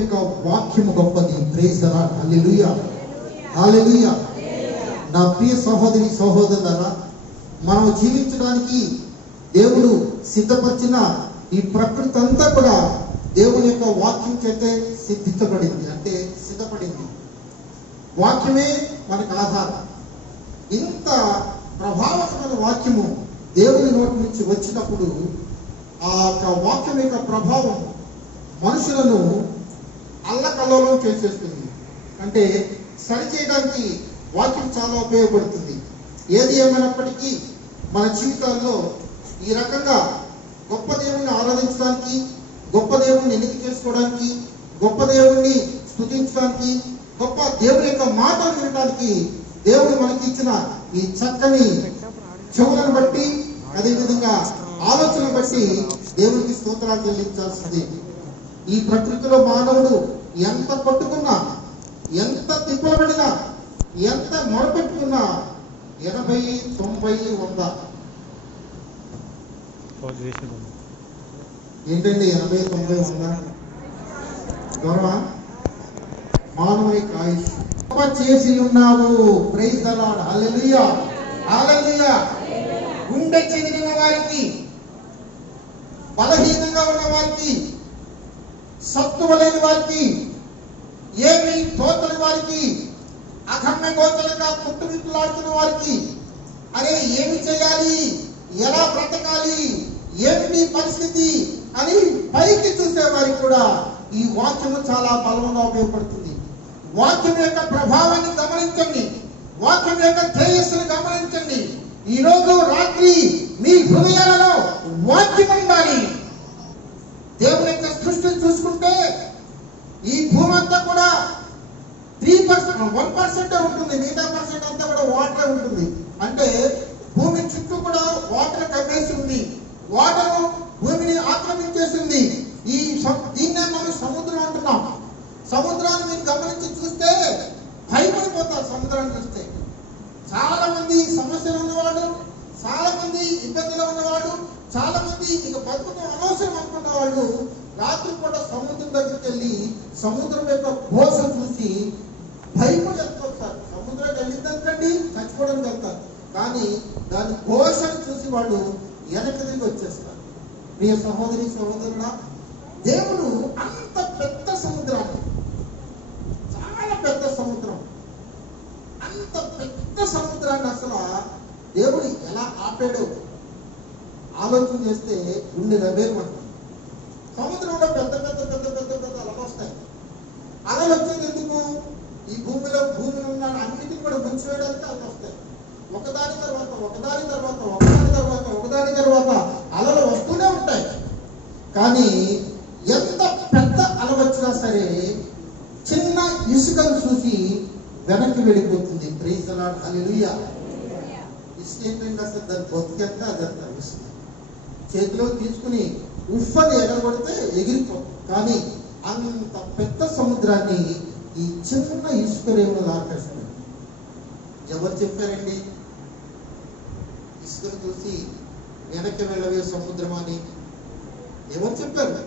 యొక్క వాక్యము గొప్పది. Praise the Lord. Hallelujah, hallelujah. నా ప్రియ సహోదరి సహోదరులారా, మనం జీవించడానికి దేవుడు సిద్ధపరిచిన ఈ ప్రకృతి అంతా కూడా దేవుని యొక్క వాక్యం చేతే సిద్ధించబడింది, అంటే సిద్ధపడింది. వాక్యమే మనకు ఆధారం. ఇంత ప్రభావకమైన వాక్యము దేవుని నోటి నుంచి వచ్చినప్పుడు ఆ యొక్క వాక్యం యొక్క ప్రభావం మనుషులను అల్లకల్లోలం చేసేస్తుంది. అంటే సరి చేయడానికి వాక్యం చాలా ఉపయోగపడుతుంది. ఏది ఏమైనప్పటికీ మన జీవితాల్లో ఈ రకంగా గొప్ప దేవుణ్ణి ఆరాధించడానికి, గొప్ప దేవుణ్ణి ఎన్నిక చేసుకోవడానికి, గొప్ప దేవుణ్ణి స్తుతించడానికి, గొప్ప దేవుని యొక్క మాటలు వినడానికి దేవుడు మనకి ఇచ్చిన ఈ చక్కని చెవులను బట్టి, అదేవిధంగా ఆలోచన బట్టి దేవునికి స్తోత్రాలు చెల్లించాల్సింది. ఈ ప్రకృతిలో మానవుడు ఎంత కొట్టుకున్నా, ఎంత తిప్పబడినా, ఎంత మొరపెట్టుకున్నా 80, 90, 100 ఏంటండి? 80, 90, 100 గౌరవ మానవుని ఆయుష్ చేసి ఉన్నావు. Praise the Lord. Hallelujah, hallelujah. గుండె చెదిరిన వారికి, బలహీనంగా ఉన్న వారికి, సత్తువ లేని వారికి, ఏమి తోచని వారికి, అఖండ గోచరంగా కుట్టుమిట్టులాడుతున్న వారికి, అరే ఏమి చేయాలి, ఎలా బ్రతకాలి, ఏమిటి పరిస్థితి అని పైకి చూసే వారికి కూడా ఈ వాక్యము చాలా బలంగా ఉపయోగపడుతుంది. వాక్యం యొక్క ప్రభావాన్ని గమనించండి, వాక్యం యొక్క తేజస్సును గమనించండి. ఈ రోజు రాత్రి మీ హృదయాలలో వాక్యం ఉండాలి. దేవుని యొక్క సృష్టిని చూసుకుంటే ఈ భూమి అంతా కూడా 3%, 1% ఉంటుంది. మిగతా పర్సెంట్ అంతా కూడా వాటర్ ఉంటుంది. అంటే భూమి చుట్టూ కూడా వాటర్ కమ్మేసి ఉంది. వాటర్ భూమిని ఆక్రమించేసింది. దీన్నే మనం సముద్రం అంటున్నాం. సముద్రాన్ని మీరు గమనించి చూస్తే భయపడిపోతారు. సముద్రాన్ని చూస్తే చాలా మంది సమస్యలు ఉన్నవాడు, చాలా మంది ఇబ్బందులు ఉన్నవాడు, చాలా మంది ఇక బతుకుతో అనవసరం అనుకున్న వాళ్ళు రాత్రి కూడా సముద్రం దగ్గరికి వెళ్ళి సముద్రం యొక్క ఘోష చూసి భయపడి వెళ్తారు. సముద్రం వెళ్ళిందంటండి చచ్చిపోవడానికి వెళ్తారు, కానీ దాని ఘోషను చూసి వాళ్ళు వెనక్కి తిరిగి వచ్చేస్తారు. ప్రియ సహోదరి సహోదరుడా, దేవుడు అంత పెద్ద సముద్రాన్ని, చాలా పెద్ద సముద్రం, అంత పెద్ద సముద్రాన్ని అసలు దేవుడు ఎలా ఆపాడో ఆలోచన చేస్తే గుండె నెరవేరమంటారు. సముద్రంలో పెద్ద పెద్ద పెద్ద పెద్ద పెద్ద అలలు వస్తాయి. అలలు వచ్చేది ఎందుకు? ఈ భూమిలో ఉన్న అన్నిటిని కూడా ముంచివేయడానికి అలలు వస్తాయి. ఒకదాని తర్వాత ఒకదాని తర్వాత ఒకదాని తర్వాత ఒకదాని తర్వాత అలలు వస్తూనే ఉంటాయి. కానీ ఎంత పెద్ద అల వచ్చినా సరే చిన్న ఇసుకను చూసి వెనక్కి వెళ్ళిపోతుంది. Praise the Lord. హల్లెలూయా. ఇసుక ఏంటంటే అసలు దాని బతికేంత అదంతా ఇసుక చేతిలో తీసుకుని ఉఫ్ఫని ఎగరగొడితే ఎగిరిపోతుంది. కానీ అంత పెద్ద సముద్రాన్ని ఈ చిన్న ఇసుక రేవులు ఆపేస్తుంది. ఎవరు చెప్పారండి ఇసుకను చూసి వెనక్కి వెళ్ళవే సముద్రం అని? ఎవరు చెప్పారు?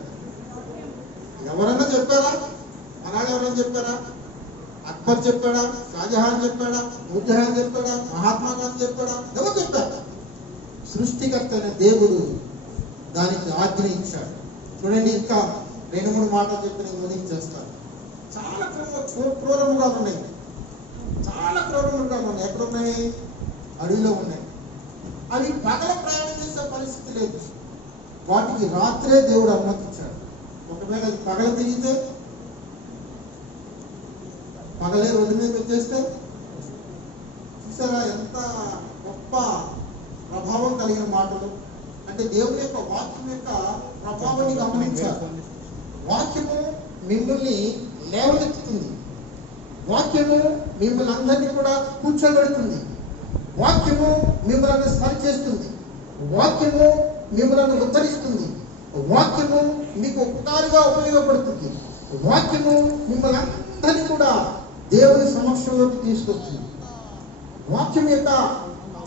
ఎవరన్నా చెప్పారా? అనాడు ఎవరన్నా చెప్పారా? అక్బర్ చెప్పాడా? షాజహాన్ చెప్పాడా? నూర్జహాన్ చెప్పాడా? మహాత్మా గాంధీ చెప్పాడా? ఎవరు చెప్పారు? సృష్టికర్త అయిన దేవుడు దానికి ఆజ్ఞ ఇచ్చాడు. చూడండి, ఇంకా 2-3 మాటలు చెప్పి నేను ముగించేస్తాను. చాలా క్రూరముగా ఉన్నాయి, చాలా క్రూరముగా ఉన్నాయి. ఎక్కడున్నాయి? అడవిలో ఉన్నాయి. అవి పగల ప్రయాణం చేసే పరిస్థితి లేదు. వాటికి రాత్రే దేవుడు అనుమతించాడు. ఒకవేళ అది పగల తిరిగితే, పగలే రోడ్డు మీద వచ్చేస్తే, చూసారా ఎంత గొప్ప ప్రభావం కలిగిన మాటలు. అంటే దేవుని యొక్క వాక్యం యొక్క ప్రభావాన్ని గమనించారు. వాక్యము మిమ్మల్ని లేవనెత్తుతుంది, వాక్యము మిమ్మల్ని అందరినీ కూడా కూర్చోబెడుతుంది, వాక్యము మిమ్మల్ని సరి చేస్తుంది, వాక్యము మిమ్మల్ని ఉద్ధరిస్తుంది, వాక్యము మీకు ఉపకారిగా ఉపయోగపడుతుంది, వాక్యము మిమ్మల్ని అందరినీ కూడా దేవుని సమక్షంలోకి తీసుకొస్తుంది. వాక్యం యొక్క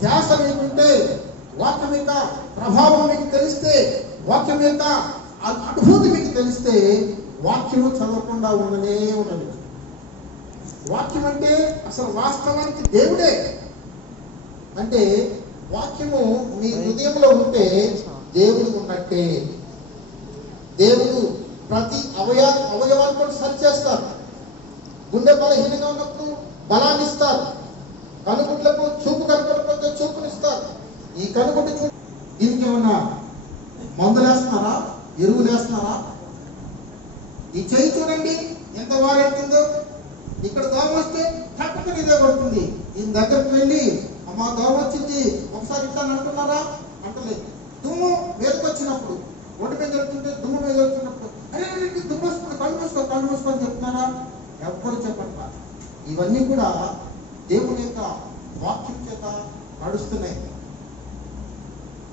ధ్యాస మీకుంటే, వాక్యం యొక్క ప్రభావం మీకు తెలిస్తే, వాక్యం యొక్క అనుభూతి మీకు తెలిస్తే వాక్యము చదవకుండా ఉండనే ఉండదు. వాక్యం అంటే అసలు వాస్తవానికి దేవుడే. అంటే వాక్యము మీ హృదయంలో ఉంటే దేవుడు ఉన్నట్టే. దేవుడు ప్రతి అవయవాన్ని కూడా సరిచేస్తారు. గుండె బలహీనంగా ఉన్నప్పుడు బలాన్ని ఇస్తారు. కనుగుడ్లకు చూపు కనపడకపోతే చూపునిస్తారు. ఈ కనుగుడ్డు చూపు దీనికి ఏమన్నా మందులు వేస్తున్నారా, ఎరువులు వేస్తున్నారా? ఈ చెయ్యి చూడండి ఎంత వారెట్టిందో. ఇక్కడ దోమ వస్తే తప్పకుండా ఇదే కొడుతుంది. దీని దగ్గరకు వెళ్ళి అమ్మా దోమ వచ్చింది ఒకసారి ఇట్లా అంటున్నారా? అంటలేదు. దుమ్ము మీదకి వచ్చినప్పుడు ఒంటి మీద జరుగుతుంటే దుమ్ము మీద జరుగుతున్నప్పుడు అరే దుమ్ము వస్తుంది కళ్ళు మూసుకో అని చెప్తున్నారా? ఎవ్వరు చెప్పట్లా. ఇవన్నీ కూడా దేవుని యొక్క వాక్యం చేత నడుస్తున్నాయి.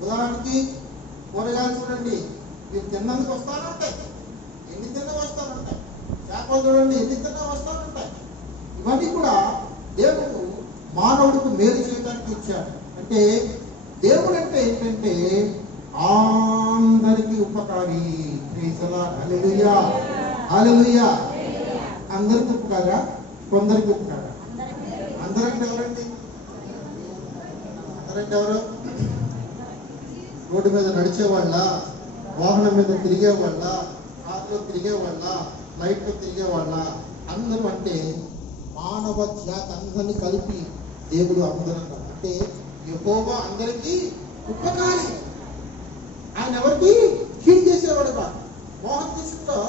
ఉదాహరణకి కూరగాయలు చూడండి, మీరు తిన్నందుకు వస్తానంటాయి, ఎన్ని తిన్నా వస్తానంటాయి. చేపలు చూడండి, ఎన్ని తిన్నా వస్తానంటాయి. ఇవన్నీ కూడా దేవుడు మానవుడికి మేలు చేయడానికి ఇచ్చాడు. అంటే దేవుడు అంటే ఏంటంటే అందరికీ ఉపకారి. హల్లెలూయా హల్లెలూయా. అందరికి ఉపకారా, కొందరికి ఉపకారా? అందరంటే ఎవరండి? అందరంటే ఎవరు? రోడ్డు మీద నడిచేవాళ్ళ, వాహనం మీద తిరిగేవాళ్ళ, కార్లో తిరిగేవాళ్ళ, ఫ్లైట్లో తిరిగేవాళ్ళ, అందరూ అంటే మానవ జాతి అందరినీ కలిపి దేవుడు అందరూ అంటే యెహోవా అందరికీ ఉపకారి. ఆయన ఎవరికి కీడు చేసేవాడు కాదు. మోహన్ దృష్టిలో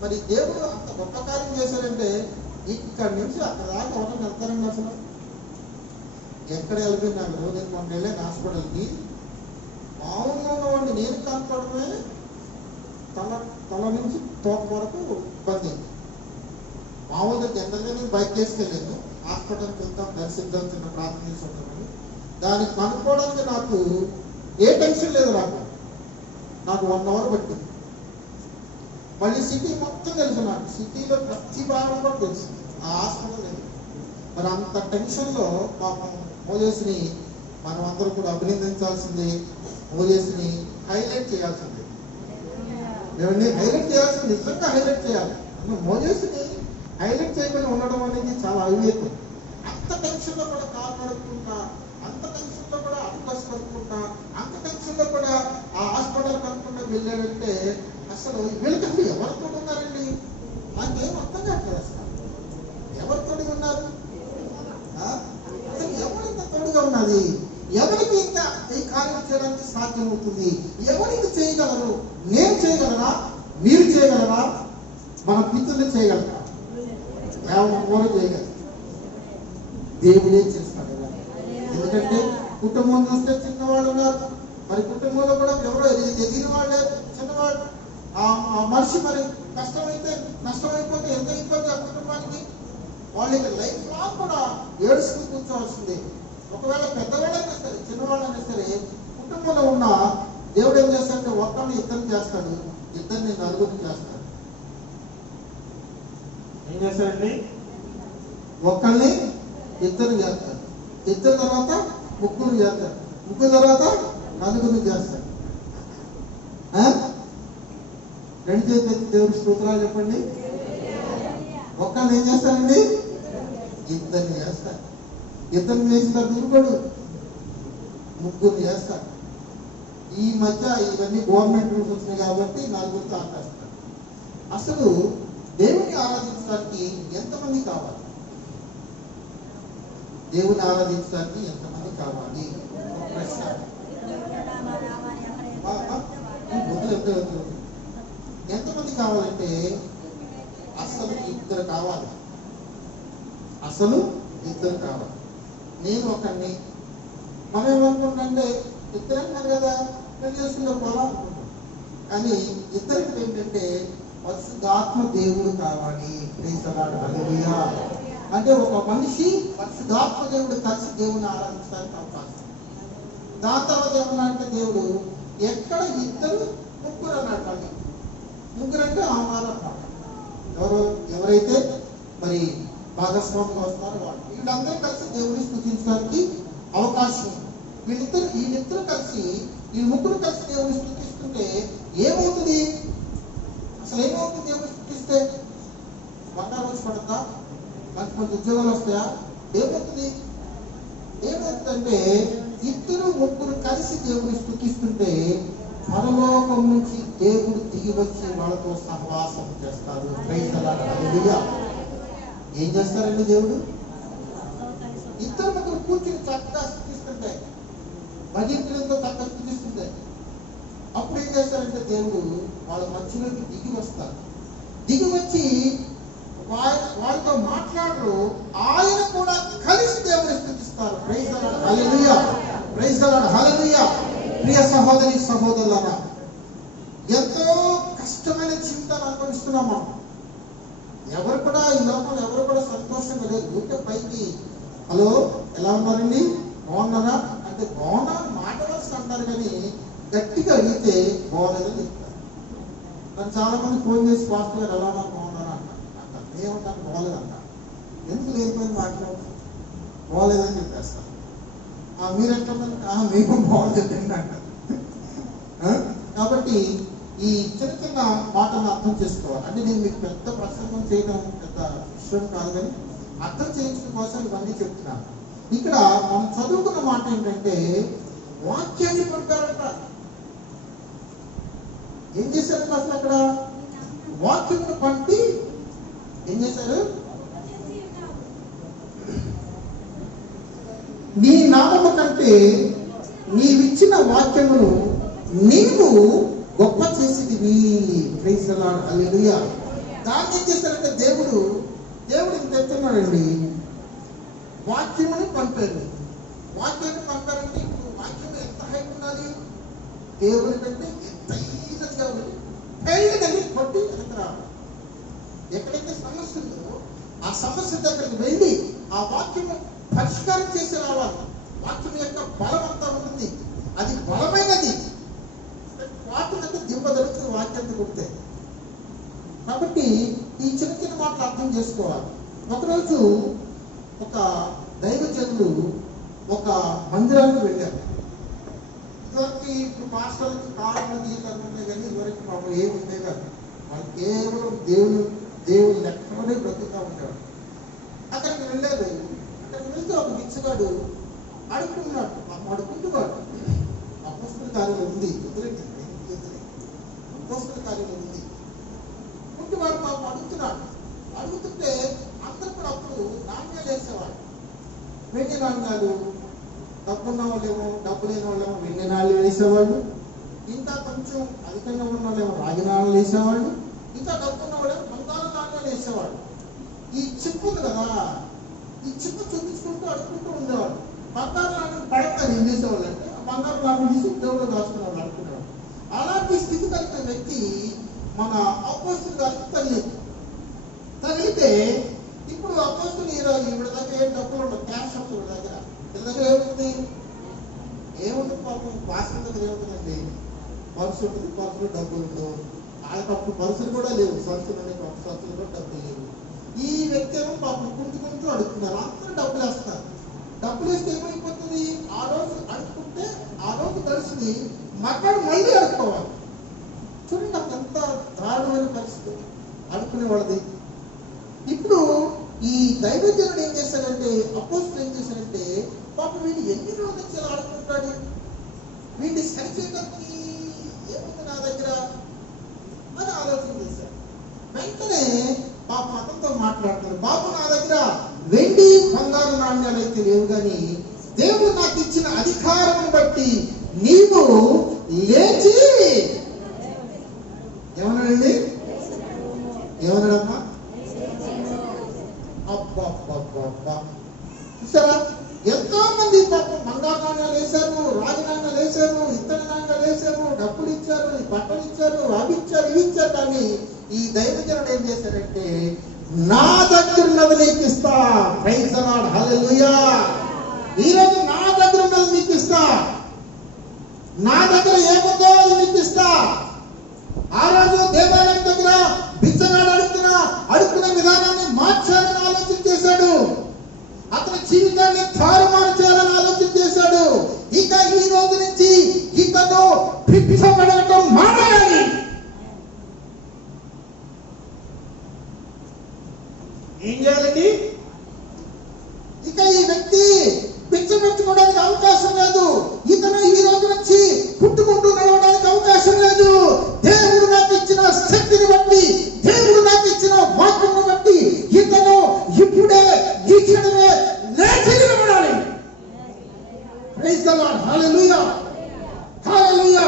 మరి దేవుడు అంత గొప్ప కార్యం చేశాడంటే ఇక్కడి నుంచి అక్కడ దాకా ఎవరైనా వెళ్తారండి? అసలు ఎక్కడ వెళ్ళిపోయినాను. నేను మొన్న వెళ్ళాను హాస్పిటల్కి. మామూలుగా ఉన్నవాడిని నేను కనపడమే తల నుంచి తోక వరకు ఇబ్బంది. మామూలుగా జనరల్గా నేను బైక్ తీసుకెళ్ళాను. హాస్పిటల్కి వెళ్తాం, దర్శిద్దాం, చిన్న ప్రార్థన చేసుకుంటామని. దానికి కనుక్కోవడానికి నాకు ఏ టెన్షన్ లేదు. నాకు 1 అవర్ పట్టింది. మళ్ళీ సిటీ మొత్తం తెలుసు. నాకు సిటీలో ప్రతి భాగం కూడా తెలుసు. ఆ హాస్పిటల్ లేదు. మరి అంత టెన్షన్లో పాపం మోజేస్ని మనం అందరూ కూడా అభినందించాల్సింది. మోజేస్ని హైలైట్ చేయాల్సింది. ఏమండి? హైలైట్ చేయాల్సింది, నిజంగా హైలైట్ చేయాలి. మోజేస్ని హైలైట్ చేయకుండా ఉండడం అనేది చాలా అవివేకం. అంత టెన్షన్లో కూడా కాలు నడుపుకుంటా, అంత టెన్షన్లో కూడా అడ్రస్ కనుక్కుంటా, అంత టెన్షన్లో కూడా ఆ హాస్పిటల్ కనుక్కుంటూ వెళ్ళాడంటే అసలు వీళ్ళకి ఎవరితో ఉన్నారండి? నాకేం అర్థం కావట్లేదు. అసలు ఎవరితో ఉన్నారు? అసలు ఎవరింత తోడుగా ఉన్నది? ఎవరికి ఇంకా ఈ కార్యం చేయడానికి సాధ్యమవుతుంది? ఎవరికి చేయగలరు? నేను చేయగలరా? మీరు చేయగలరా? మన పితృలు చేయగలరా? ఎవరు చేయగలరు? దేవుడే చేస్తాడు. ఎందుకంటే కుటుంబం చూస్తే చిన్నవాళ్ళు ఉన్నారు. మరి కుటుంబంలో కూడా ఎవరో ఎదిగిన వాళ్ళే చిన్నవాళ్ళు. ఆ మనిషి మరి నష్టమైపోతే ఎంత ఇబ్బంది ఆ కుటుంబానికి. వాళ్ళకి లైఫ్ లాంగ్ కూడా ఏడుస్తూ కూర్చోవలసింది. ఒకవేళ పెద్దవాళ్ళైనా సరే చిన్నవాళ్ళైనా సరే కుటుంబంలో ఉన్న దేవుడు ఏం చేస్తాడంటే ఒక్కరిని ఇద్దరిని చేస్తాడు, ఇద్దరిని నలుగురిని చేస్తాడు. ఏం చేస్తాడండి? ఒక్కరిని ఇద్దరిని చేస్తాడు, ఇద్దరు తర్వాత ముగ్గురు చేస్తాడు, ముగ్గురు తర్వాత నలుగురిని చేస్తాడు. రెండు చేతులు దేవుడి స్తోత్రాలు చెప్పండి. ఒక్కరిని ఏం చేస్తారండి? ఇద్దరిని చేస్తారు. ఇద్దరిని చేసిన తర్వాత ముగ్గురిని చేస్తారు. ఈ మధ్య ఇవన్నీ గవర్నమెంట్ రూల్స్ వచ్చినాయి కాబట్టి నలుగురితో ఆపేస్తారు. అసలు దేవుని ఆరాధించడానికి ఎంతమంది కావాలి? దేవుని ఆరాధించడానికి ఎంతమంది కావాలి? ఒక ప్రశ్న. ఎంతమంది కావాలంటే అసలు ఇద్దరు కావాలి. అసలు ఇద్దరు కావాలి. నేను ఒకరిని. మనం ఏమనుకుంటే ఇద్దరు అన్నారు కదా, పెళ్లి చేసుకుంటే పోలా అనుకుంటాం. కానీ ఇద్దరికి ఏంటంటే పరిశుద్ధాత్మ దేవుడు కావాలి. హల్లెలూయా. అంటే ఒక మనిషి పరిశుద్ధాత్మ దేవుడు కలిసి దేవుని ఆరాధించడానికి అవకాశం. దాని తర్వాత ఏమన్నా అంటే దేవుడు ఎక్కడ ఇద్దరు ముగ్గురు అన్నాడు. మళ్ళీ ముగ్గురు అంటే అన్నమాట. ఎవరైతే మరి భాగస్వామిగా వస్తారో వాళ్ళు వీళ్ళందరూ కలిసి దేవుని స్తుతించడానికి అవకాశం ఉంది. వీళ్ళిద్దరు కలిసి ఈ ముగ్గురు కలిసి దేవుని స్తుతిస్తుంటే ఏమవుతుంది? అసలు ఏమవుతుంది దేవుడు స్థుతిస్తే? బంగారం వచ్చి పడుతుందా? మంచి మంచి ఉద్యోగాలు వస్తాయా? ఏమవుతుంది? ఏమవుతుందంటే ఇద్దరు ముగ్గురు కలిసి దేవుని స్థుతిస్తుంటే పరలోకం నుంచి దేవుడు దిగి వచ్చి వాళ్ళతో సహవాసం చేస్తారు. ప్రైజ్ ది లార్డ్, హల్లెలూయా. ఏం చేస్తారండి దేవుడు? ఇద్దరు ముగ్గురు కూర్చుని చక్కగా స్థుతిస్తుంటే, భజంత్రులతో చక్కగా స్థుతిస్తుంటే, అప్పుడు ఏం చేస్తారంటే దేవుడు వాళ్ళ మధ్యలోకి దిగి వస్తారు. దిగి వచ్చి వాళ్ళతో మాట్లాడరు, ఆయన కూడా కలిసి దేవుని స్థుతిస్తారు. Praise the Lord, hallelujah. Praise the Lord, hallelujah. ప్రియ సహోదరి సహోదరులారా, ఎంతో కష్టమైన జీవితాన్ని అనుభవిస్తున్నాము. ఎవరు కూడా ఈ లోకంలో ఎవరు కూడా సంతోషంగా లేదు. ఊరికే పైకి హలో ఎలా ఉన్నారండి, బాగున్నారా అంటే బాగున్నా మాట వలస అంటారు, కానీ గట్టిగా అడిగితే బాగోలేదని చెప్తారు. నన్ను చాలా మంది ఫోన్ చేసి పాస్టర్ గారు ఎలా ఉన్నారు, బాగున్నారా అంటారు. ఏమంటారు? బాగోలేదు అంటారు. ఎందుకు లేకపోయింది మాట్లాడు, బాగోలేదని చెప్పేస్తారు. మీరు ఎట్లా మేము బాగోలేదండి అంటారు. కాబట్టి ఈ చిన్న చిన్న మాటలను అర్థం చేసుకోవాలి. అంటే నేను మీకు పెద్ద ప్రసంగం చేయడం పెద్ద విషయం కాదు, కానీ అర్థం చేయించడం కోసం ఇవన్నీ చెప్తున్నాను. ఇక్కడ మనం చదువుకున్న మాట ఏంటంటే వాక్యాన్ని పంపారట. ఏం చేశారంటే అసలు అక్కడ వాక్యమును పంపి ఏం చేశారు? నీ నామము కంటే నీవిచ్చిన వాక్యమును నీవు గొప్ప చేసేదివి. ప్రైజ్ ది లార్డ్, హల్లెలూయా. దాన్ని ఏం చేశారంటే దేవుడు ఇంత చెప్తున్నాడండి, వాక్యముని పంపారు. వాక్యాన్ని పంపారంటే ఇప్పుడు వాక్యం ఎంత హైట్ ఉన్నది? దేవుడి కంటే ఎంతైనదిగా ఉంది. పెళ్ళి కొట్టి వెనక ఎక్కడైతే సమస్య ఉందో ఆ సమస్య దగ్గరికి వెళ్ళి ఆ వాక్యము పరిష్కారం చేసి రావాలి. వాక్యం యొక్క బలం అంతా ఉంటుంది, అది బలమైనది. వాటినంతా దింపదలుచుకుని వాక్యాన్ని కొడితే. కాబట్టి ఈ చిన్న చిన్న మాటలు అర్థం చేసుకోవాలి. ఒకరోజు ఒక దైవజనులు ఒక మందిరానికి వెళ్ళారు. ఇదివరకు ఇప్పుడు మాస్టర్లకి కాళ్ళు తీయకుండా కానీ ఇదివరకు మాకు ఏమి ఉండే కాదు. వాళ్ళు కేవలం దేవుడు లెక్కలోనే బ్రతుకుతూ ఉంటాడు. అక్కడికి వెళ్ళారు. అక్కడికి వెళ్తే ఒక బిచ్చగాడు అడుగుతున్నాడు. అడుగుతున్నాడు. అపోస్తలుల కార్యం ఉంది, అపోస్తలుల కార్యం ఉంది. ముందు వాడు పాపం అడుగుతున్నాడు. అడుగుతుంటే అందరూ కూడా అప్పుడు నాణ్యాలు వేసేవాడు. వెండి నాణ్యాలు, డబ్బున్న వాళ్ళేమో డబ్బు లేని వాళ్ళేమో వెండి నాణ్యాలు వేసేవాళ్ళు. ఇంకా కొంచెం అధికంగా ఉన్న వాళ్ళేమో రాగి నాణ్యాలు వేసేవాళ్ళు. ఇంకా డబ్బున్న వాళ్ళేమో బంగారు నాణ్యాలు వేసేవాళ్ళు. ఈ చిప్పు ఉంది కదా, ఈ చిప్పు చూపించుకుంటూ అడుగుకుంటూ ఉండేవాడు. బంగారు నాణ్యం పడతాను ఏం చేసేవాళ్ళు అంటే ఆ బంగారు నాణ్యం తీసి దేవుడు దాచుకునేవాళ్ళు అనుకునేవాడు. అలాంటి స్థితి కలిగిన వ్యక్తి మన అపోస్తలుల గారికి తగిలితే ఇప్పుడు అపోస్తలులు ఈవిడ దగ్గర ఏం డబ్బులు ఉండవు, క్యాష్ ఉండదు. వీళ్ళ దగ్గర ఏముంది? పాపం భాషల దగ్గర ఏముంటుందండి? పర్సు ఉంటుంది, పర్సులో డబ్బులు ఉండవు. వాళ్ళకప్పుడు పర్సులు కూడా లేవు, సంచులు కూడా డబ్బులు లేవు. ఈ వ్యక్తి ఏమో పాపం కుంటూ అడుగుతున్నారు. అందరూ డబ్బులు వేస్తున్నారు. డబ్బులు వేస్తే ఏమైపోతుంది? ఆ రోజు అడుక్కుంటే ఆ రోజు కలిసి మర్నాడు మళ్ళీ అడుక్కోవాలి. చూడండి నాకు ఎంత దారుణమైన పరిస్థితి అడుక్కునే వాళ్ళది. ఇప్పుడు ఈ దైవజనుడు ఏం చేశాడంటే, అపోస్తలులు ఏం చేశాడంటే, పాపం వీడు ఎన్ని రోజుల నుంచి ఇలా ఆడుకుంటాడు, వీడిని సరిచేయడానికి ఏముంది నా దగ్గర అని ఆలోచన చేశాడు. వెంటనే పాపం అతనితో మాట్లాడుతారు. బాబు, నా దగ్గర వెండి బంగారు నాణ్యాలు అయితే లేవు, కానీ దేవుడు నాకు ఇచ్చిన అధికారం బట్టి నీవు లేచి ఏమన్నాడండి? ఏమన్నాడమ్మా? అబ్బా చూసారా? ఎంతో మంది పాపం బంగారు నాణ్యాలు వేశారు, రాగి నాణ్యాలు వేశారు, ఇత్తడి నాణ్యాలు వేశారు, డబ్బులు ఇచ్చారు, బట్టలు ఇచ్చారు, అవి ఇచ్చారు, ఇవి ఇచ్చారు. కానీ ఈ దైవజనుడు ఏం చేశాడంటే, నా దగ్గర ఉన్నది నీకు ఇస్తా. ప్రైజ్ ది లార్డ్, హల్లెలూయా. ఈరోజు నా దగ్గర ఉన్నది నీకు ఇస్తా. నా దగ్గర ఏముందో అది నీకు ఇస్తా. ఆ రోజు దేవాలయం దగ్గర బిచ్చగాడు అడుక్కునే విధానాన్ని మార్చాలని ఆలోచన చేశాడు. అతని జీవితాన్ని తారుమారు చేయాలని ఆలోచన చేశాడు. ఇక ఈ రోజు నుంచి ఇతను భిక్ష అడగటం మానేయాలి. ఏం చేయాలండి? ఇక ఈ వ్యక్తి పిచ్చమెచ్చుకోవడానికి అవకాశం లేదు. ఇతను ఈ రోజు నుంచి పుట్టుకుంటూ నడవడానికి అవకాశం లేదు. దేవుడు నాకు ఇచ్చిన శక్తిని బట్టి, దేవుడు నాకు ఇచ్చిన వాక్యమును బట్టి ఇతను ఇప్పుడే ఈ క్షణమే లేచి నిలబడాలి. Praise the Lord. Hallelujah, hallelujah.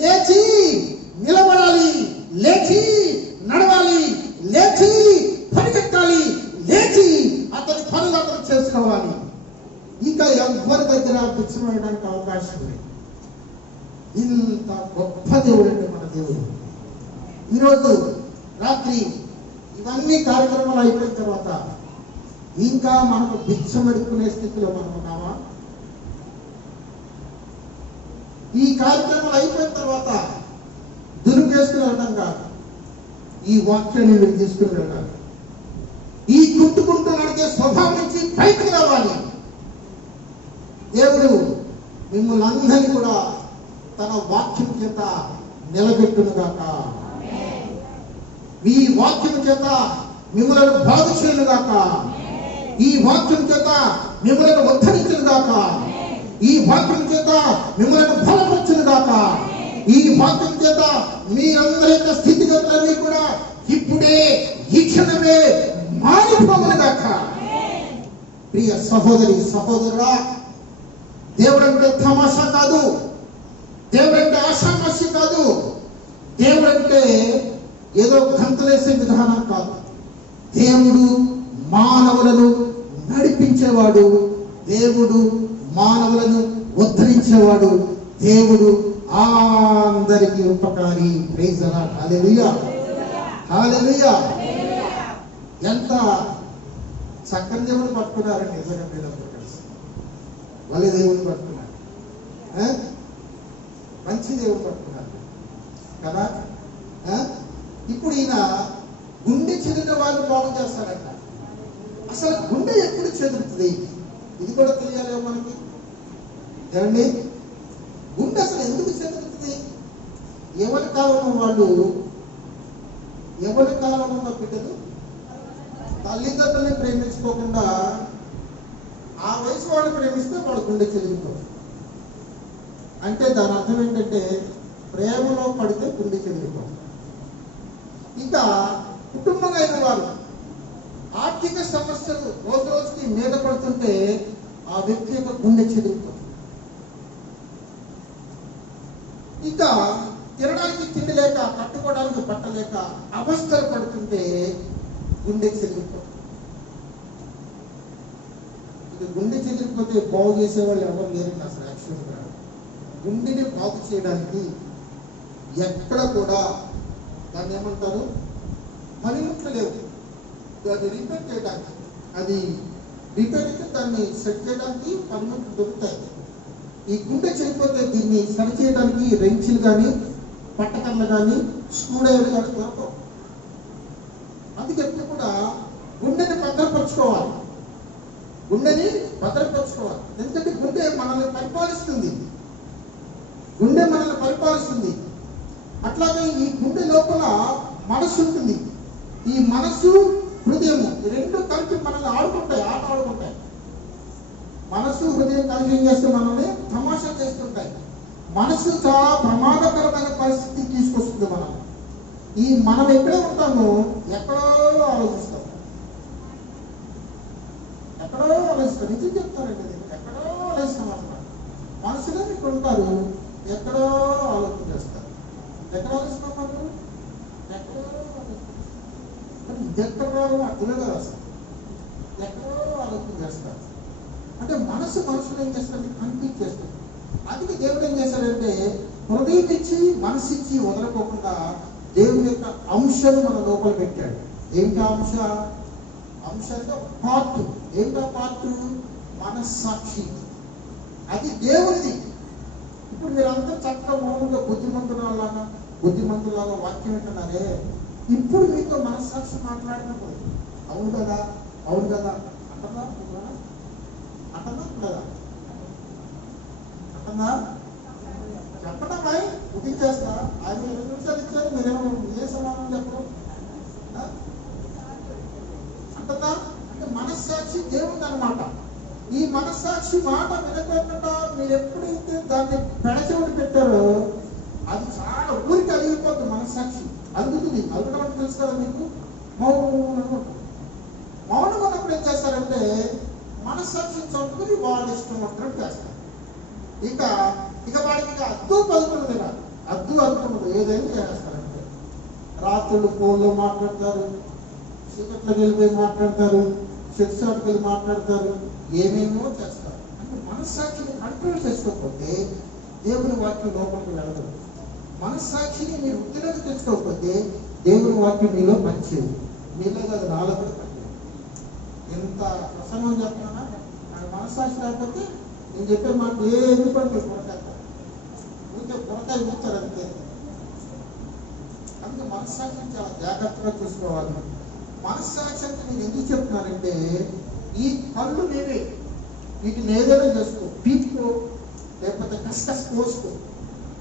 లేచి నిలబడాలి, లేచి నడవాలి, లేచి పరిగెత్తాలి, లేచి అతని పనులు అతను చేసుకోవాలి. ఇంకా ఎవరి దగ్గర పిచ్చం వేయడానికి అవకాశం లేదు. ఇంత గొప్ప దేవుడు అంటే మన దేవుడు. ఈరోజు రాత్రి ఇవన్నీ కార్యక్రమాలు అయిపోయిన తర్వాత ఇంకా మనకు భిక్షం ఎడుకునే స్థితిలో మనం ఉన్నామా? ఈ కార్యక్రమాలు అయిపోయిన తర్వాత దురుపేసుకుని వెళ్ళడం కాదు, ఈ వాక్యాన్ని మీరు తీసుకుని వెళ్ళాలి. ఈ కుంటుకుంటూ నడిచే స్వభావం నుంచి బయటకు రావాలి. దేవుడు మిమ్మల్ని అందరినీ కూడా తన వాక్యం చేత నిలబెట్టును గాక. ఈ వాక్యం చేత మిమ్మల్ని బాగు చేయను గాక. ఈ వాక్యం చేత మిమ్మల్ని ఉద్ధరించును గాక. ఈ వాక్యం చేత మిమ్మల్ని బలపరచును గాక. ఈ వాక్యం చేత మీరందరి యొక్క స్థితిగతులన్నీ కూడా ఇప్పుడే ఈ క్షణమే మారిపోవును గాక. ప్రియ సహోదరి సహోదరుడా, దేవుడంటే తమాషా కాదు, దేవుడంటే ఆషామాషి కాదు, దేవుడంటే ఏదో గంతులేసే విధానం కాదు. దేవుడు మానవులను నడిపించేవాడు, దేవుడు మానవులను ఉద్ధరించేవాడు, దేవుడు అందరికీ ఉపకారి. Praise the Lord. Hallelujah, hallelujah. ఎంత చక్కని దేవుడు పట్టుకున్నారండి నిజంగా వీళ్ళందరూ కలిసి. వాళ్ళే దేవుడిని పట్టుకున్నారు, మంచి దేవుడు పట్టుకున్నారు కదా. ఇప్పుడు ఈయన గుండె చెదిరిన వాళ్ళు బాగు చేస్తారంట. అసలు గుండె ఎప్పుడు చెదురుతుంది ఇది కూడా తెలియాలి మనకి. ఏమండి, గుండె అసలు ఎందుకు చెదురుతుంది? ఎవరి కాలంలో వాళ్ళు, ఎవరి కాలంలో ఉన్న బిడ్డలు తల్లిదండ్రుల్ని ప్రేమించుకోకుండా ఆ వయసు వాడిని ప్రేమిస్తే వాడు గుండె చెదిరిపోతుంది. అంటే దాని అర్థం ఏంటంటే ప్రేమలో పడితే గుండె చెదిరిపోతుంది. ఇంకా కుటుంబంగా అయిన వారు ఆర్థిక సమస్యలు రోజు రోజుకి మీద పడుతుంటే ఆ వ్యక్తి యొక్క గుండె చెదిరిపోతుంది. ఇంకా తినడానికి తిండి లేక, కట్టుకోవడానికి బట్ట లేక అవస్థలు పడుతుంటే గుండె చెదిరిపోతుంది. ఇక గుండె చెదిరిపోతే బాగు చేసేవాళ్ళు ఎవరు లేరండి అసలు. యాక్చువల్గా గుండెని బాగు చేయడానికి ఎక్కడ కూడా దాన్ని ఏమంటారు, పనిముట్లు లేవు. దాన్ని రిపేర్ చేయడానికి, అది రిపేర్ అయితే దాన్ని సెట్ చేయడానికి పనిముట్లు దొరుకుతాయి. ఈ గుండె చెడిపోతే దీన్ని సరి చేయడానికి రెంచులు కానీ, పట్టకర్లు కానీ, స్క్రూడ్రైవర్లు కానీ దొరకవు. అందుకే ఎప్పుడు కూడా గుండెని భద్రపరచుకోవాలి, గుండెని భద్రపరచుకోవాలి. ఎందుకంటే గుండె మనల్ని పరిపాలిస్తుంది, గుండె మనల్ని పరిపాలిస్తుంది. అట్లాగే ఈ గుండె లోపల మనసు ఉంటుంది. ఈ మనసు హృదయము రెండు కలిపి మనల్ని ఆడుకుంటాయి, ఆట ఆడుకుంటాయి. మనసు హృదయం కలిసి ఏం చేస్తే మనల్ని తమాషా చేస్తుంటాయి. మనసు చాలా ప్రమాదకరమైన పరిస్థితి తీసుకొస్తుంది. మనం ఎక్కడే ఉంటామో ఎక్కడో ఆలోచిస్తాం, ఎక్కడో ఆలోచిస్తాం. నిజం చెప్తారండి, ఎక్కడో ఆలోచిస్తాం అన్నమాట. మనసులో మీకు ఉంటారు, ఎక్కడో ఆలోచన చేస్తారు. ఎక్కడ ఆలోచిస్తాం మనం? ఎక్కడో ఎక్కడో అర్థమే కదా అసలు. ఎక్కడో ఆలోచన చేస్తారు. అంటే మనసులో ఏం చేస్తుంది, కన్ఫ్యూజ్ చేస్తుంది. అందుకే దేవుడు ఏం చేశాడంటే హృదయం ఇచ్చి మనసు ఇచ్చి వదలకోకుండా దేవుని యొక్క అంశాన్ని మన లోపల పెట్టాడు. ఏంటా అంశ? అంశంలో పార్ట్. ఏంటా పార్ట్? మనస్సాక్షి. అది దేవునిది. ఇప్పుడు మీరంతా చక్కగా మౌనంగా బుద్ధిమంతులాగా వాక్యం వింటున్నారే, ఇప్పుడు మీతో మనస్సాక్షి మాట్లాడినప్పుడు అవును కదా, అవును కదా అంటదా అంటదా కదా అంటదా? చెప్పడమై ముగించేస్తా. ఆయన 20 నిమిషాలు ఇచ్చారు, మీరేమో ఏ సమాధానం చెప్పడం? మనస్సాక్షి దేవుడు అన్నమాట. ఈ మనస్సాక్షి మాట వినకుండా మీరు ఎప్పుడైతే దాన్ని పెడచెవిటి పెట్టారో అది చాలా ఊరికి అలిగిపోతుంది. మనస్సాక్షి అలుగుతుంది. అలగడం అంటే తెలుసు కదా మీకు, మౌనం అన్నప్పుడు ఏం చేస్తారంటే మనస్సాక్షిని చంపుకుని వాళ్ళు ఇష్టం వచ్చినట్టు చేస్తారు. ఇక వాడికి అద్దు పలుకున్నది కాదు, అద్దు అనుకున్నది ఏదైనా చేస్తారంటే రాత్రులు ఫోన్లో మాట్లాడతారు, చీకట్లోకి వెళ్ళిపోయి మాట్లాడతారు, శిక్షాలకు వెళ్ళి మాట్లాడతారు, ఏమేమో చేస్తారు. అంటే మనస్సాక్షిని కంట్రోల్ చేసుకోకపోతే దేవుని వాక్యం లోపలికి వెళ్ళదు. మనస్సాక్షిని మీరు వృద్ధిలోకి తెచ్చుకోకపోతే దేవుని వాక్యం మీలో పనిచేయదు. మీలో కాదు, నాలో కూడా పనిచేయదు. ఎంత ప్రసంగం చెప్తున్నా నాకు మనస్సాక్షి లేకపోతే నేను చెప్పే మాట ఎందుకు మీరు బురకాయ ఊరికే బురకాయ కూర్చారు అంతే. అందుకే మనస్సాక్షిని చాలా జాగ్రత్తగా చూసుకోవాలి. మనస్సాక్షి అంటే నేను ఎందుకు చెప్తున్నానంటే ఈ కళ్ళు నేనే, వీటిని ఏదైనా చేసుకో, పీక్కో లేకపోతే కష్టస్ కోసుకో,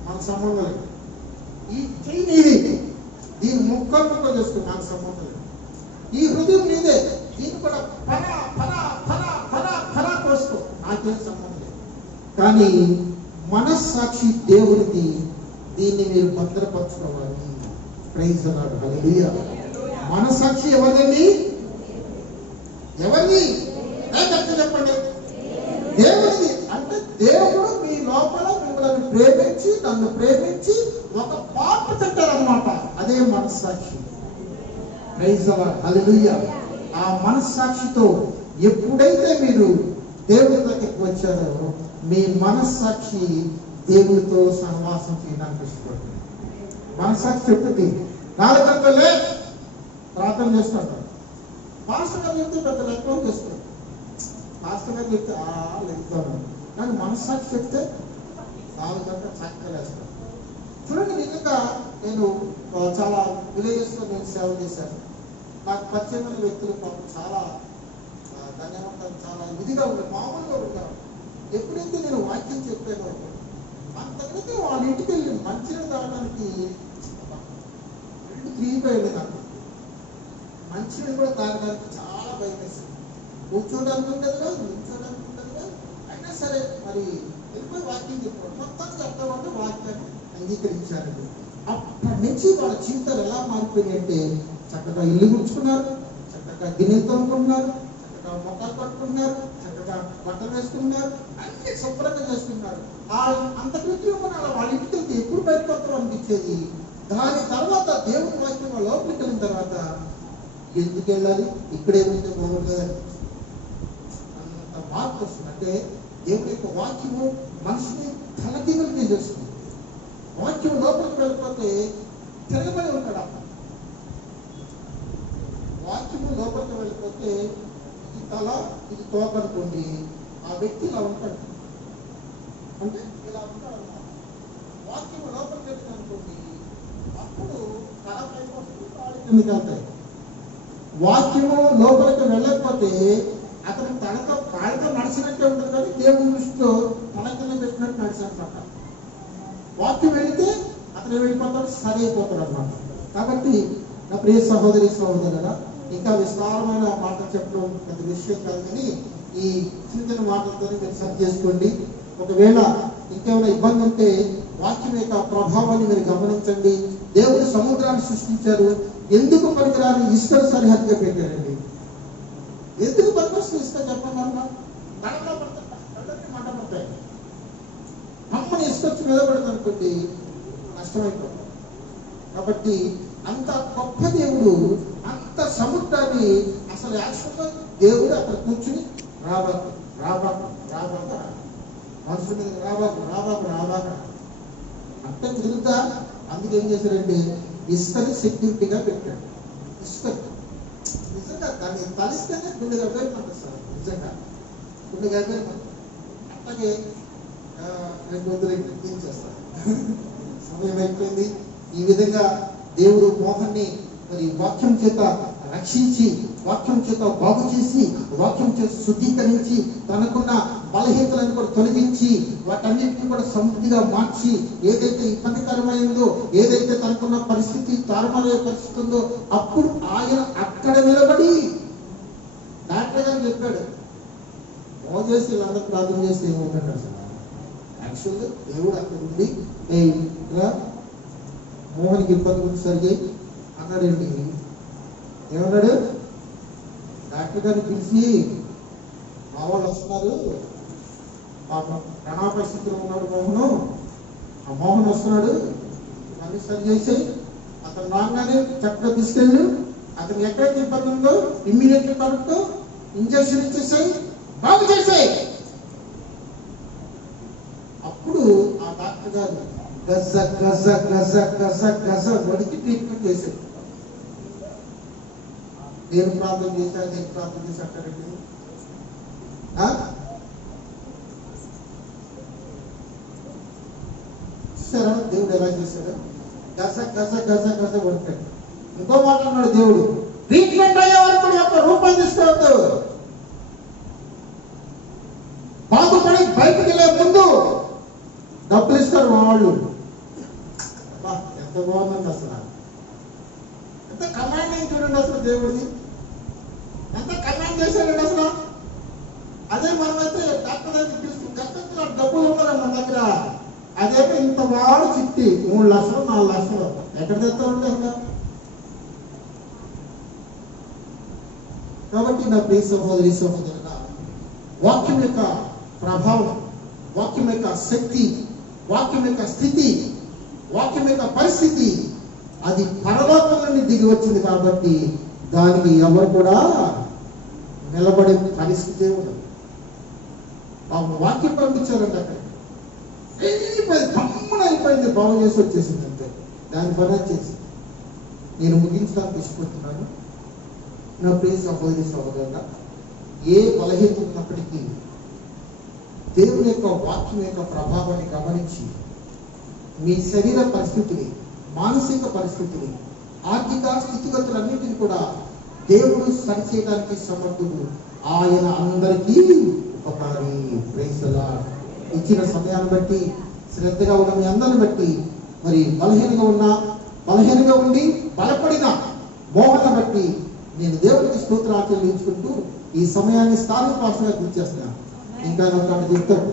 మన సంబంధం లేదు. ఈ చెయ్యి నీదే, దీని ముక్కలు చేసుకో, మన సంబంధం లేదు. ఈ హృదయం నీదే, దీన్ని కూడా ఫలా ఫలా ఫలా ఫలా ఫలా కోసుకో, నాకేం సంబంధం లేదు. కానీ మనస్సాక్షి దేవుడిది, దీన్ని మీరు భద్రపరచుకోవాలి. ప్రైజ్ ది లార్డ్, హల్లెలూయా. మనస్సాక్షి ఎవరిదండి? ఎవరిది? చెప్పండి. దేవుడిది. అంటే దేవుడు మీ లోపల మిమ్మల్ని ప్రేమించి, నన్ను ప్రేమించి ఒక పార్ట్ పెట్టారనమాట. అదే మనస్సాక్షి. ప్రైజ్ ది లార్డ్, హల్లెలూయా. ఆ మనస్సాక్షితో ఎప్పుడైతే మీరు దేవుడి దగ్గరికి వచ్చారో మీ మనస్సాక్షి దేవుడితో సహవాసం చేయడానికి ఇష్టపడుతుంది. మనస్సాక్షి చెప్తుంది, నాలుగంటలే లే ప్రార్థన చేస్తాడు. పాస్టర్ గారు చెప్తే పెద్ద లెక్కలు చేస్తాడు. పాస్టర్ గారు చెప్తే లెక్కాను, కానీ మనస్సాక్షి చెప్తే 4 గంటలు చక్కగా వేస్తాడు. చూడండి, నిజంగా నేను చాలా విలేజెస్లో నేను సేవ చేశాను. నాకు పరిచయమైన వ్యక్తులు పాపం చాలా ధన్యవాదాలు, చాలా ఇదిగా ఉండేది, మామూలుగా ఉంటారు. ఎప్పుడైతే నేను వాక్యం చెప్పానో అంతకైతే వాళ్ళ ఇంటికి వెళ్ళి మంచిగా తాగడానికి 2-3 పోయింది. నాకు మంచిగా కూడా తాగడానికి చాలా భయం వేసింది. కూర్చోడానికి ఉండదు కాదు, నిల్చోడానికి ఉండదు కాదు. అయినా సరే మరి వెళ్ళిపోయి వాక్యం చెప్పాడు. మొత్తం చెప్తామంటే వాక్యాన్ని అంగీకరించారు. అప్పటి నుంచి వాళ్ళ జీవితాలు ఎలా మారిపోయినాయంటే చక్కగా ఇల్లు గుర్చుకున్నారు, చక్కగా గిన్నెలు తోముకుంటున్నారు, చక్కగా మొక్కలు పట్టుకుంటున్నారు, చక్కగా బట్టలు వేసుకున్నారు, అన్ని శుభ్రంగా చేసుకున్నారు. అంతకృతి వాళ్ళ ఇంటికి వెళ్తే ఎప్పుడు బయటపడతాం అనిపించేది. దాని తర్వాత దేవుని వాక్యం లోపలికి వెళ్ళిన తర్వాత ఎందుకు వెళ్ళాలి, ఇక్కడేమైతే బాగుంటుందని అంత మార్పు వస్తుంది. అంటే దేవుని యొక్క వాక్యము మనిషిని తలకిందులు చేసేస్తుంది. వాక్యం లోపలికి వెళ్ళిపోతే తిరగబడి ఉంటాడు. వాక్యము లోపలికి వెళ్ళిపోతే ఇది తల, ఇది తోక అనుకోండి, ఆ వ్యక్తి ఇలా ఉంటాడు. అంటే ఇలా ఉంటాడు అన్నమాట. వాక్యము లోపలికి వెళ్ళింది అనుకోండి, అప్పుడు తల పైకి వస్తుంది, కాళ్ళు కిందకి వెళ్తాయి. వాక్యము లోపలికి వెళ్ళకపోతే అతను తనతో కాళ్ళతో నడిచినట్టే ఉంటుంది, కానీ దేవుని దృష్టిలో తల కింద పెట్టినట్టు నడిచాడన్నమాట. వాక్యం వెళితే అతను వెళ్ళిపోతాడు, సరి అయిపోతాడు అన్నమాట. కాబట్టి నా ప్రియ సహోదరి సహోదరులారా, ఇంకా విస్తారమైన మాటలు చెప్పడం పెద్ద విషయం కాదు, కానీ ఈ చిన్న మాటలతో మీరు సరి చేసుకోండి. ఒకవేళ ఇంకేమైనా ఇబ్బంది ఉంటే వాక్యం యొక్క ప్రభావాన్ని మీరు గమనించండి. దేవుడు సముద్రాన్ని సృష్టించారు, ఎందుకు పనికిరాని ఇసుకను సరిహద్దుగా పెట్టారండి. ఎందుకు పనికొస్తుంది ఇసుక చెప్పమన్నా? కళ్ళలో పడతాయి, కళ్ళకి మంట పడతాయి. అమ్మని ఇసుకొచ్చి మీద పడుతుంది అనుకోండి, నష్టమైపోతుంది. కాబట్టి అంత గొప్ప దేవుడు అంత సముద్రాన్ని అసలు యాక్చువల్గా దేవుడు అక్కడ కూర్చుని రాబాకు రాబాకు రాబాక మనుషుల మీద రాబాకు రాబాకు రాబాక అంటే తిరుగుతా. అందుకు ఏం చేశారంటే ఇసుకని సెక్యూరిటీగా పెట్టాడు. ఇసుక నిజంగా దాన్ని తలిస్తేనే గుండె గర్భేమంటారు సార్, నిజంగా గుండె గర్భేమంటారు. అట్లాగే 2 చేస్తారు. సమయం అయిపోయింది. ఈ విధంగా దేవుడు మోహన్ని మరి వాక్యం చేత రక్షించి, వాక్యం చేత బాగు చేసి, వాక్యం చేత శుద్ధీకరించి, తనకున్న బలహీనతలను కూడా తొలగించి, వాటన్నిటిని కూడా సమృద్ధిగా మార్చి, ఏదైతే ఇబ్బందికరమైందో, ఏదైతే తనకున్న పరిస్థితి తారుమారయ్యే పరిస్థితి ఉందో, అప్పుడు ఆయన అక్కడ నిలబడి డాక్టర్ గారు చెప్పాడు, అందరూ ప్రార్థన చేస్తే ఏమవుతుంది అసలు? యాక్చువల్గా దేవుడు అక్కడ ఉండి మోహన్కి ఇబ్బంది గురించి సరిగే అన్నాడండి. ఏమన్నాడు? డాక్టర్ గారిని పిలిచి మా వాళ్ళు వస్తున్నారు, ప్రణా పరిస్థితిలో ఉన్నాడు మోహను, ఆ మోహన్ వస్తున్నాడు, అన్ని సరి చేసాయి, అతను రాగానే చక్కగా తీసుకెళ్ళు, అతను ఎక్కడైతే ఇబ్బంది ఉందో ఇమ్మీడియట్లీ కరెక్ట్ ఇంజక్షన్ ఇచ్చేసాయి, బాగు చేసాయి. అప్పుడు ఆ డాక్టర్ గారు గజ గజ గజ గజ గజ వడికి ట్రీట్మెంట్ చేశాడు. నేను ప్రార్థన చేశాను, నేను ప్రార్థన చేశానండి. చూసారా దేవుడు ఎలా చేశాడు? గజ గజ గజ గజ వడికాడు. ఇంకో మాట అన్నాడు దేవుడు, ట్రీట్మెంట్ అయ్యే వరకు ఒక్క రూపాయి తీసుకోవద్దు, బాగుపడి బయటకు వెళ్ళే ముందు డబ్బులు ఇస్తారు మా వాళ్ళు. ఎంత బాగుందండి అసలు, ఎంత కమాండింగ్ చూడండి అసలు దేవుడిది, ఎంత కమాండ్ చేశాడండి అసలు. అదే మనమైతే డాక్టర్ దగ్గర తీసుకుని డబ్బులు ఉన్నారా మన దగ్గర, అదేమో ఇంత వాడు చిట్టి 3 లక్షలు 4 లక్షలు ఎక్కడ తెస్తామండి అసలు. కాబట్టి నా ప్రియ సహోదరి సహోదరుగా వాక్యం యొక్క ప్రభావం, వాక్యం యొక్క శక్తి, వాక్యం యొక్క స్థితి, వాక్యం యొక్క పరిస్థితి అది పరలోకం నుండి దిగి వచ్చింది కాబట్టి దానికి ఎవరు కూడా నిలబడే పరిస్థితి ఉండదు. వాక్యం పంపించారంటే అక్కడ కమ్మన అయిపోయింది, బాగు చేసి వచ్చేసింది అంతే, దాని పని వచ్చేసి. నేను ముగించడానికి ఇష్టపడుతున్నాను నా ప్రియ సహోదరి సహోదరుగా, ఏ బలహీనత ఉన్నప్పటికీ దేవుని యొక్క వాక్యం యొక్క ప్రభావాన్ని గమనించి మీ శరీర పరిస్థితిని, మానసిక పరిస్థితిని, ఆర్థిక స్థితిగతులన్నింటినీ కూడా దేవుడు సరిచేయడానికి సమర్థుడు. ఆయన అందరికీ ఉపకారి. Praise the lord. ఇచ్చిన సమయాన్ని బట్టి, శ్రద్ధగా ఉన్న మీ అందరిని బట్టి, మరి బలహీనంగా ఉండి బలపడిన మోహన బట్టి నేను దేవుడికి స్తోత్రాలు చెల్లించుకుంటూ ఈ సమయాన్ని స్థానిక భాషగా గుర్తిస్తున్నాను. ఇంకా చెప్తాను.